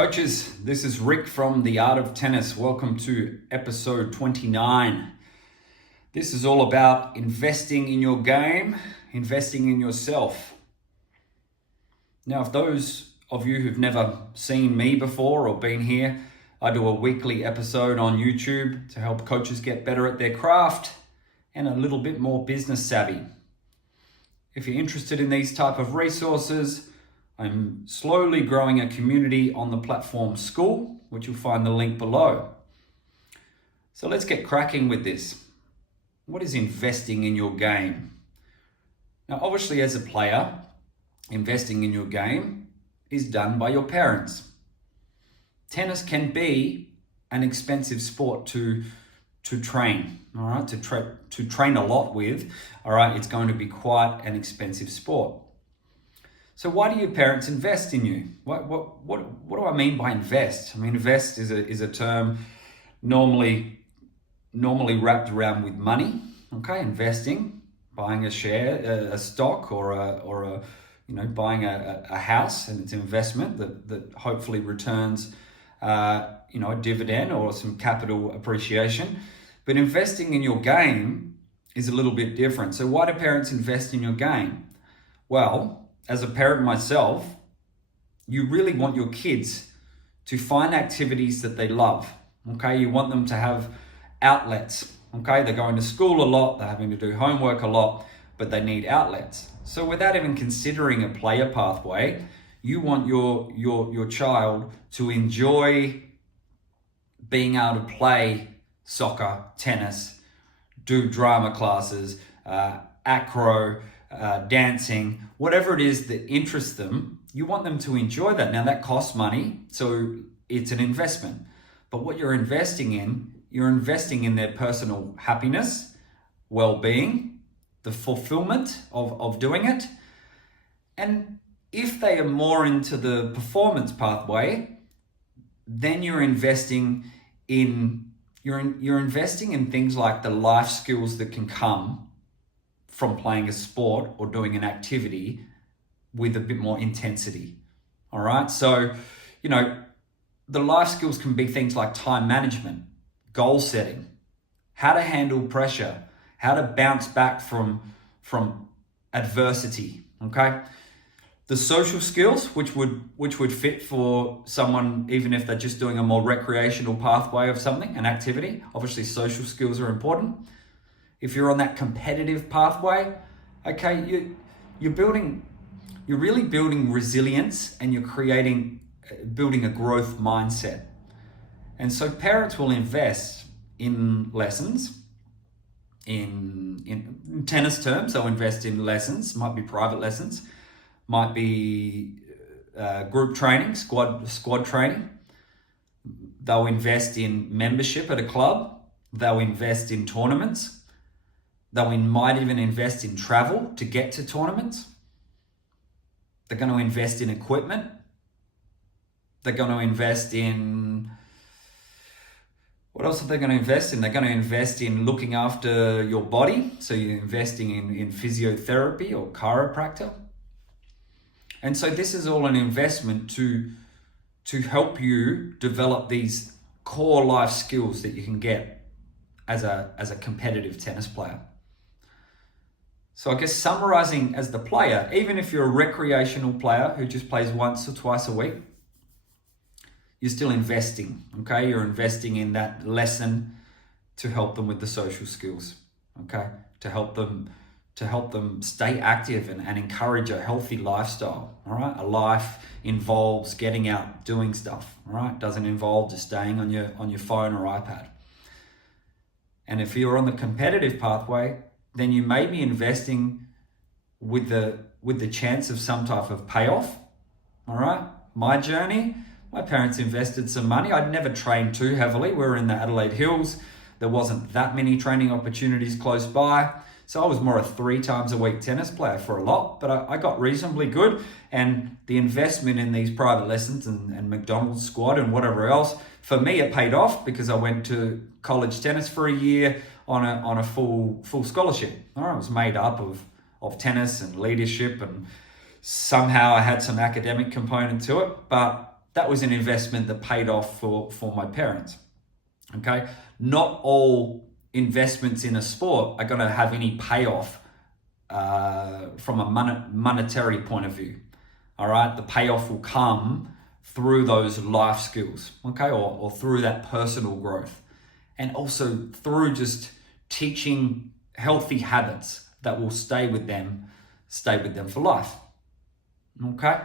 Coaches, this is Rick from The Art of Tennis. Welcome to episode 29. This is all about investing in your game, investing in yourself. Now, if those of you who've never seen me before or been here, I do a weekly episode on YouTube to help coaches get better at their craft and a little bit more business savvy. If you're interested in these type of resources, I'm slowly growing a community on the platform School, which you'll find the link below. So let's get cracking with this. What is investing in your game? Now, obviously, as a player, investing in your game is done by your parents. Tennis can be an expensive sport to train, all right? To train a lot with, all right? It's going to be quite an expensive sport. So why do your parents invest in you? What do I mean by invest? I mean, invest is a term normally wrapped around with money. Okay, investing, buying a share, a stock, or buying a house, and it's an investment that hopefully returns a dividend or some capital appreciation. But investing in your game is a little bit different. So why do parents invest in your game? Well, as a parent myself, you really want your kids to find activities that they love, okay? You want them to have outlets, okay? They're going to school a lot, they're having to do homework a lot, but they need outlets. So without even considering a player pathway, you want your child to enjoy being able to play soccer, tennis, do drama classes, acro, dancing, whatever it is that interests them. You want them to enjoy that. Now that costs money, so it's an investment. But what you're investing in their personal happiness, well-being, the fulfillment of doing it. And if they are more into the performance pathway, then you're investing in things like the life skills that can come from playing a sport or doing an activity with a bit more intensity. All right. So, the life skills can be things like time management, goal setting, how to handle pressure, how to bounce back from adversity. Okay. The social skills, which would fit for someone, even if they're just doing a more recreational pathway of something, an activity. Obviously, social skills are important. If you're on that competitive pathway, okay, you're really building resilience, and you're building a growth mindset. And so parents will invest in lessons. In tennis terms, they'll invest in lessons, might be private lessons, might be group training, squad training. They'll invest in membership at a club. They'll invest in tournaments. They might even invest in travel to get to tournaments. They're going to invest in equipment. They're going to invest in... What else are they going to invest in? They're going to invest in looking after your body. So you're investing in physiotherapy or chiropractor. And so this is all an investment to help you develop these core life skills that you can get as a competitive tennis player. So I guess summarizing as the player, even if you're a recreational player who just plays once or twice a week, you're still investing, okay? You're investing in that lesson to help them with the social skills, okay? To help them stay active and encourage a healthy lifestyle, all right? A life involves getting out, doing stuff, all right? Doesn't involve just staying on your phone or iPad. And if you're on the competitive pathway, then you may be investing with the chance of some type of payoff. All right. My journey, my parents invested some money. I'd never trained too heavily. We were in the Adelaide Hills. There wasn't that many training opportunities close by. So I was more a 3 times a week tennis player for a lot, but I got reasonably good. And the investment in these private lessons and McDonald's squad and whatever else, for me, it paid off because I went to college tennis for a year on a full scholarship. All right, it was made up of tennis and leadership, and somehow I had some academic component to it. But that was an investment that paid off for my parents. Okay, not all investments in a sport are going to have any payoff from a monetary point of view. All right, the payoff will come through those life skills, okay, or through that personal growth, and also through just teaching healthy habits that will stay with them for life. Okay.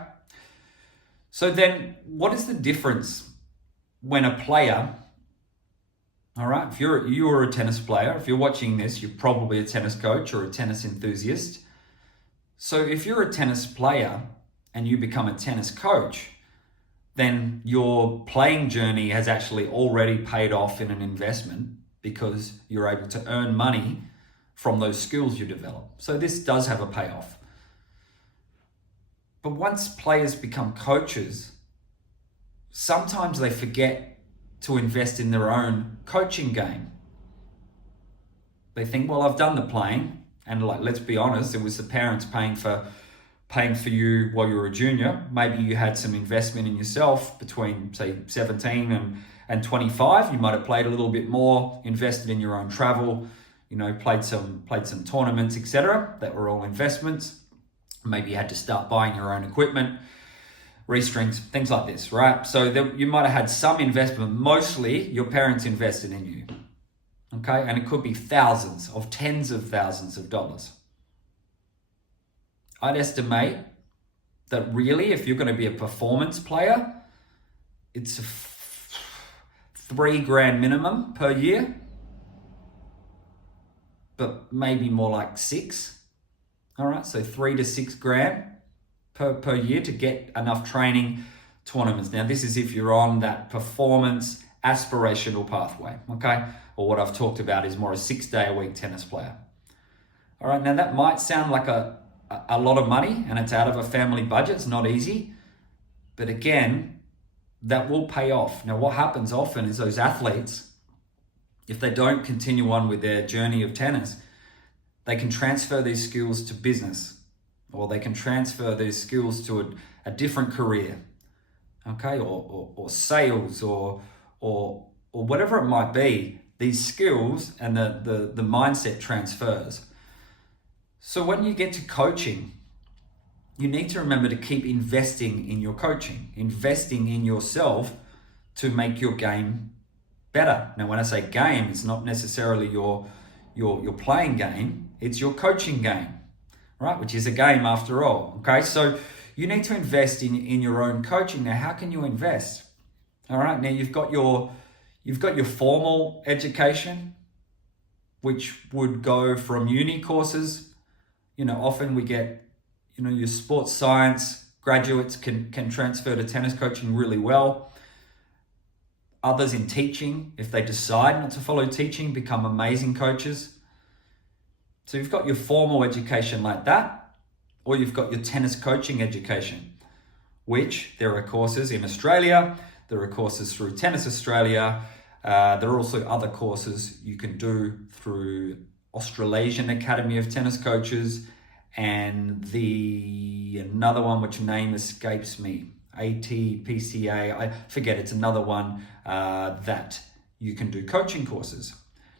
So then, what is the difference when a player, all right, if you're a tennis player, if you're watching this, you're probably a tennis coach or a tennis enthusiast. So if you're a tennis player and you become a tennis coach, then your playing journey has actually already paid off in an investment because you're able to earn money from those skills you develop. So this does have a payoff. But once players become coaches, sometimes they forget to invest in their own coaching game. They think, well, I've done the playing, and like, let's be honest, it was the parents paying for you while you were a junior. Maybe you had some investment in yourself between, say, 17 and 25. You might have played a little bit more, invested in your own travel, played some tournaments, etc. That were all investments. Maybe you had to start buying your own equipment, restrings, things like this, right? So you might have had some investment. Mostly your parents invested in you, okay? And it could be tens of thousands of dollars. I'd estimate that really, if you're going to be a performance player, it's $3,000 minimum per year, but maybe more like $6,000. All right, so $3,000 to $6,000 per year to get enough training tournaments. Now, this is if you're on that performance aspirational pathway, okay? Or what I've talked about is more a 6-day-a-week tennis player. All right, now that might sound like a lot of money, and it's out of a family budget. It's not easy, but again, that will pay off. Now, what happens often is those athletes, if they don't continue on with their journey of tennis, they can transfer these skills to business, or they can transfer these skills to a different career, okay, or sales, or whatever it might be. These skills and the mindset transfers. So when you get to coaching, you need to remember to keep investing in your coaching, investing in yourself to make your game better. Now, when I say game, it's not necessarily your playing game, it's your coaching game, right? Which is a game after all, okay? So you need to invest in your own coaching. Now, how can you invest? All right, now you've got your formal education, which would go from uni courses. Often we get, your sports science graduates can transfer to tennis coaching really well. Others in teaching, if they decide not to follow teaching, become amazing coaches. So you've got your formal education like that, or you've got your tennis coaching education, which there are courses in Australia, there are courses through Tennis Australia, there are also other courses you can do through Australasian Academy of Tennis Coaches, and another one which name escapes me, ATPCA, I forget, it's another one that you can do coaching courses.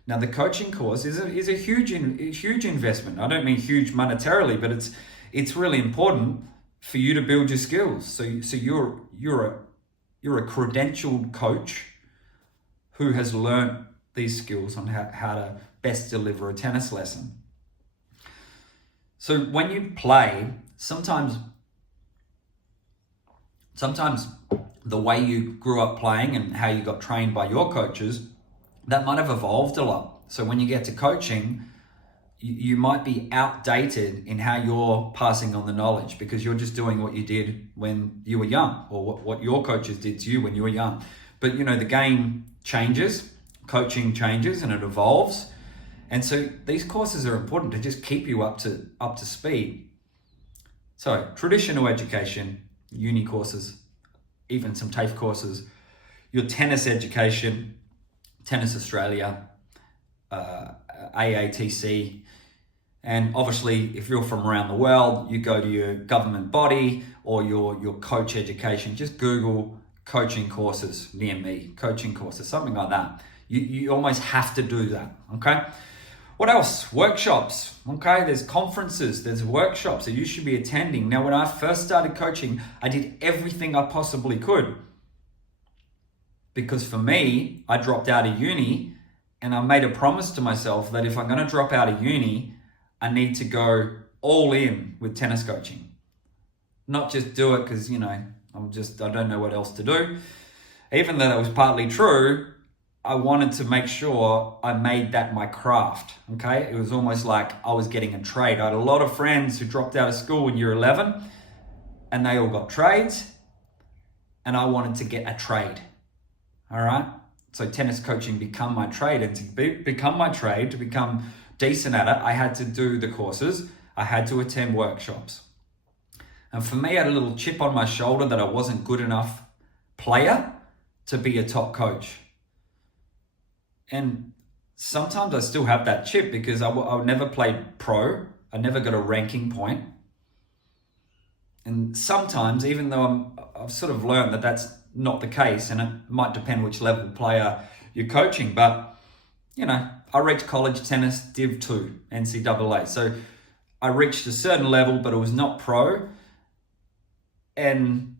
Now, the coaching course is a huge investment. I don't mean huge monetarily, but it's really important for you to build your skills. So you're a credentialed coach who has learned these skills on how to best deliver a tennis lesson. So when you play, sometimes the way you grew up playing and how you got trained by your coaches, that might have evolved a lot. So when you get to coaching, you might be outdated in how you're passing on the knowledge because you're just doing what you did when you were young, or what your coaches did to you when you were young. But the game changes, coaching changes, and it evolves. And so these courses are important to just keep you up to speed. So traditional education, uni courses, even some TAFE courses, your tennis education, Tennis Australia, AATC, and obviously if you're from around the world, you go to your government body or your coach education. Just Google coaching courses near me, coaching courses, something like that. You almost have to do that, okay? What else? Workshops, okay? There's conferences, there's workshops that you should be attending. Now, when I first started coaching, I did everything I possibly could. Because for me, I dropped out of uni and I made a promise to myself that if I'm going to drop out of uni, I need to go all in with tennis coaching. Not just do it because, I don't know what else to do. Even though that was partly true, I wanted to make sure I made that my craft, okay? It was almost like I was getting a trade. I had a lot of friends who dropped out of school in year 11 and they all got trades and I wanted to get a trade, all right? So tennis coaching become my trade, and to become my trade, to become decent at it, I had to do the courses, I had to attend workshops. And for me, I had a little chip on my shoulder that I wasn't good enough player to be a top coach. And sometimes I still have that chip because I never played pro. I never got a ranking point. And sometimes, even though I've sort of learned that that's not the case, and it might depend which level player you're coaching, but I reached college tennis Div 2 NCAA. So I reached a certain level, but it was not pro. And,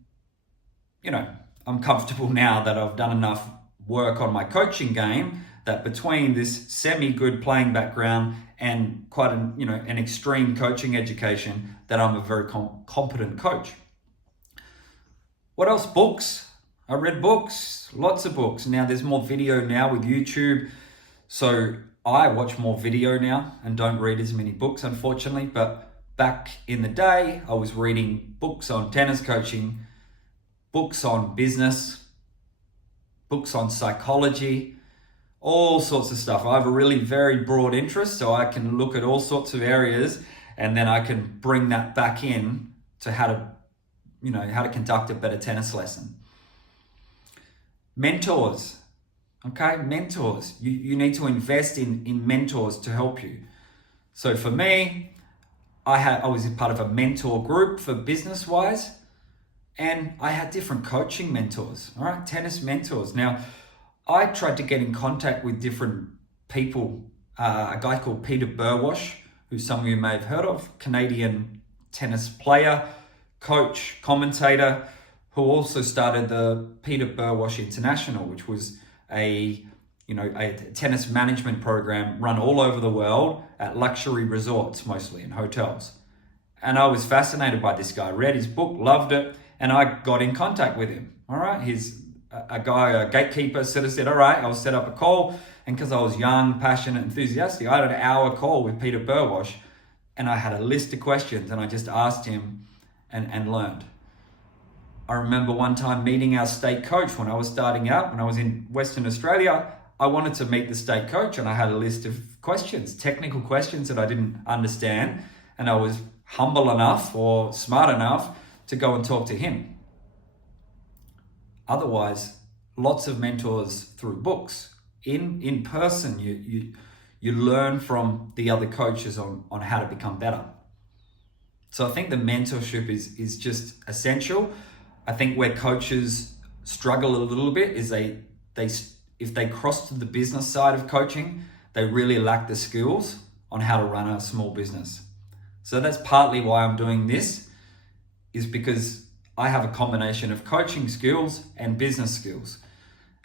I'm comfortable now that I've done enough work on my coaching game that between this semi-good playing background and quite an extreme coaching education, that I'm a very competent coach. What else? Books. I read books, lots of books. Now there's more video now with YouTube. So I watch more video now and don't read as many books, unfortunately. But back in the day, I was reading books on tennis coaching, books on business, books on psychology, all sorts of stuff. I have a really very broad interest, so I can look at all sorts of areas and then I can bring that back in to how to conduct a better tennis lesson. Mentors, okay? Mentors. You need to invest in mentors to help you. So for me, I was a part of a mentor group for business-wise, and I had different coaching mentors, all right? Tennis mentors. Now, I tried to get in contact with different people. A guy called Peter Burwash, who some of you may have heard of, Canadian tennis player, coach, commentator, who also started the Peter Burwash International, which was a tennis management program run all over the world at luxury resorts, mostly in hotels. And I was fascinated by this guy, read his book, loved it, and I got in contact with him. All right, he's a gatekeeper, sort of said, all right, I'll set up a call. And because I was young, passionate, enthusiastic, I had an hour call with Peter Burwash, and I had a list of questions, and I just asked him and learned. I remember one time meeting our state coach when I was starting out, when I was in Western Australia. I wanted to meet the state coach and I had a list of questions, technical questions that I didn't understand. And I was humble enough or smart enough to go and talk to him. Otherwise, lots of mentors through books. In person, you learn from the other coaches on how to become better. So I think the mentorship is just essential. I think where coaches struggle a little bit is if they cross to the business side of coaching, they really lack the skills on how to run a small business. So that's partly why I'm doing this, is because I have a combination of coaching skills and business skills.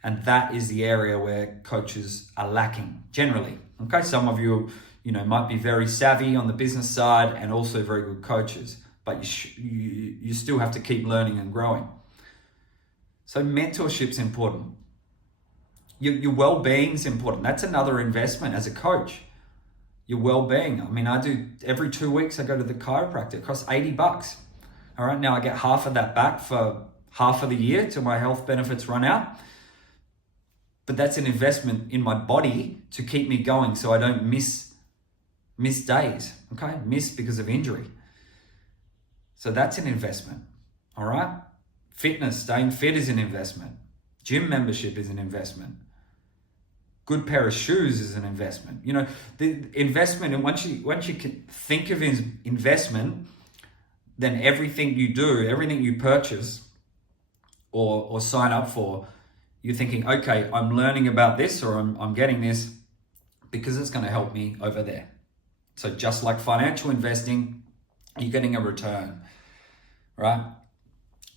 And that is the area where coaches are lacking generally. Okay, some of you might be very savvy on the business side and also very good coaches, but you still have to keep learning and growing. So mentorship's important. Your well-being is important. That's another investment as a coach. Your well-being. I mean, I do every 2 weeks, I go to the chiropractor. It costs $80. All right, now I get half of that back for half of the year till my health benefits run out. But that's an investment in my body to keep me going so I don't miss days, okay? Miss because of injury. So that's an investment, all right? Fitness, staying fit is an investment. Gym membership is an investment. Good pair of shoes is an investment. The investment, and once you can think of investment, then everything you do, everything you purchase or sign up for, you're thinking, okay, I'm learning about this, or I'm getting this because it's going to help me over there. So just like financial investing, you're getting a return, right?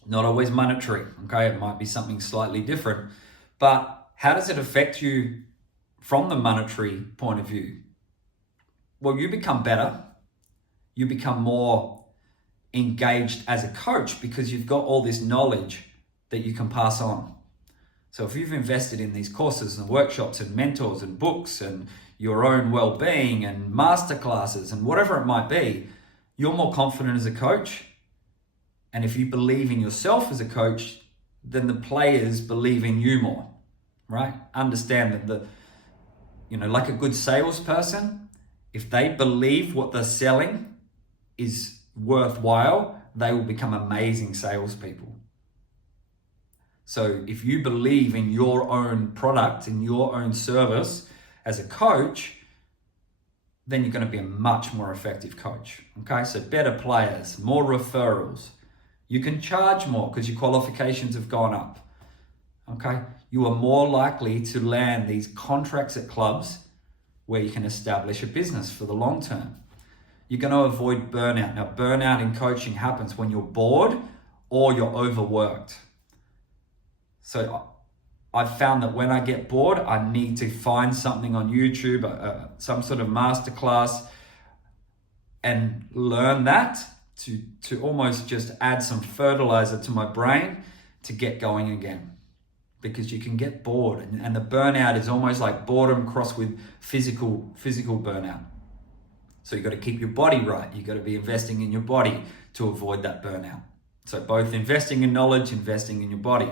Not always monetary, okay? It might be something slightly different, but how does it affect you from the monetary point of view? Well, you become better. You become more engaged as a coach because you've got all this knowledge that you can pass on. So if you've invested in these courses and workshops and mentors and books and your own well-being and masterclasses and whatever it might be, you're more confident as a coach. And if you believe in yourself as a coach, then the players believe in you more, right? Understand that like a good salesperson, if they believe what they're selling is worthwhile, they will become amazing salespeople. So if you believe in your own product, in your own service as a coach, then you're going to be a much more effective coach. Okay, so better players, more referrals. You can charge more because your qualifications have gone up. Okay, you are more likely to land these contracts at clubs where you can establish a business for the long term. You're going to avoid burnout. Now, burnout in coaching happens when you're bored or you're overworked. So I've found that when I get bored, I need to find something on YouTube, some sort of masterclass, and learn that to almost just add some fertilizer to my brain to get going again. Because you can get bored, and the burnout is almost like boredom crossed with physical burnout. So you've got to keep your body right. You've got to be investing in your body to avoid that burnout. So both investing in knowledge, investing in your body.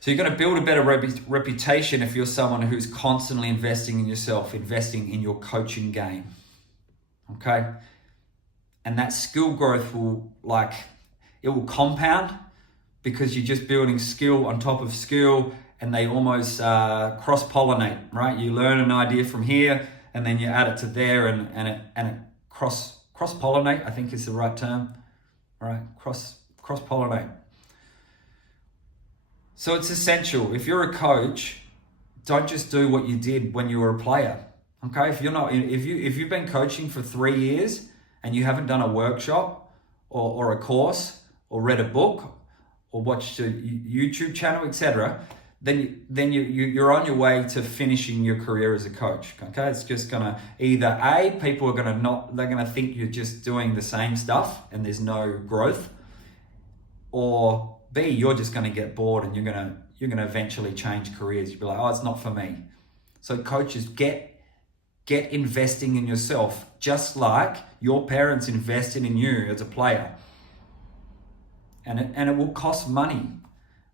So you're going to build a better reputation if you're someone who's constantly investing in yourself, investing in your coaching game. Okay? And that skill growth will compound because you're just building skill on top of skill, and they almost cross-pollinate, right? You learn an idea from here, and then you add it to there, and it cross-pollinate, I think is the right term, right? Cross-pollinate. So it's essential. If you're a coach, don't just do what you did when you were a player. Okay? If you've been coaching for 3 years and you haven't done a workshop or a course or read a book or watched a YouTube channel, etc., then you're on your way to finishing your career as a coach. Okay? It's just gonna either people are they're gonna think you're just doing the same stuff and there's no growth, or B, you're just going to get bored and you're going to eventually change careers. You'll be like, oh, it's not for me. So coaches, get investing in yourself, just like your parents invested in you as a player. And it will cost money.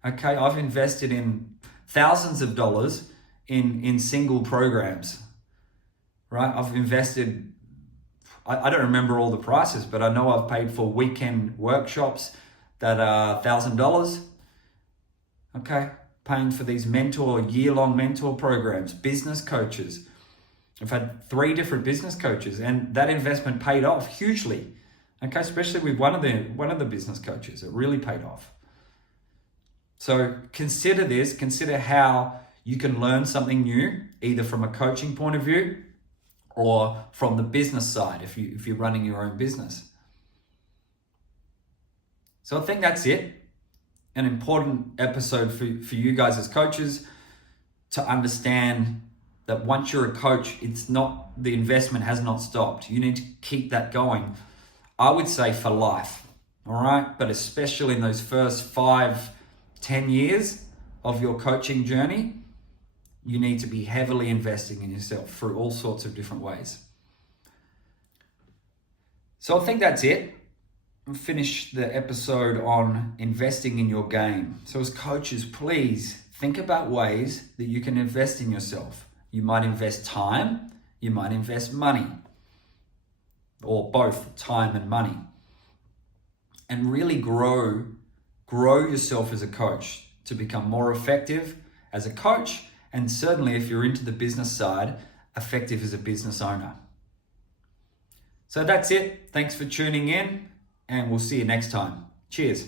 Okay, I've invested in thousands of dollars in single programs. Right? I've invested, I don't remember all the prices, but I know I've paid for weekend workshops that are $1,000, okay? Paying for these year-long mentor programs, business coaches. I've had 3 different business coaches, and that investment paid off hugely, okay? Especially with one of the business coaches, it really paid off. So consider how you can learn something new, either from a coaching point of view or from the business side, if you're running your own business. So I think that's it. An important episode for you guys as coaches to understand that once you're a coach, the investment has not stopped. You need to keep that going. I would say for life, all right? But especially in those first 5-10 years of your coaching journey, you need to be heavily investing in yourself through all sorts of different ways. So I think that's it. Finish the episode on investing in your game. So as coaches, please think about ways that you can invest in yourself. You might invest time, you might invest money, or both time and money. And really grow yourself as a coach to become more effective as a coach, and certainly if you're into the business side, effective as a business owner. So that's it. Thanks for tuning in, and we'll see you next time. Cheers.